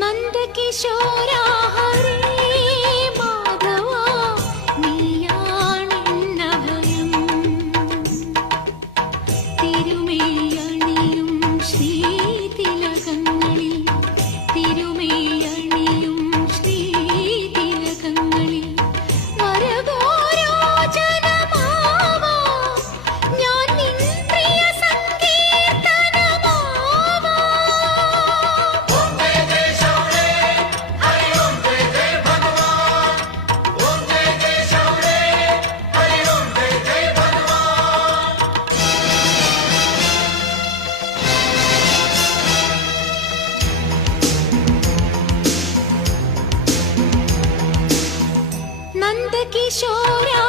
നന്ദകിശോരാ ഹരേ മാധവാ നീയാണെന്നഭയം തിരുമേയണിയും ശ്രീതിലകങ്ങളിൽ തിരുമേയണിയും ശ്രീതിലകങ്ങളിൽ വരഘോരോചനമാവാ ഞാൻ നിൻ പ്രിയ സങ്കീർത്തനമാവാ ഓം ജയ ജയ ശൗരേ ഹരി ഓം ജയ ജയ ഭഗവാൻ ഓം ജയ ജയ ശൗരേ ഹരി ഓം ജയ ജയ ഭഗവാൻ നന്ദകിശോരാ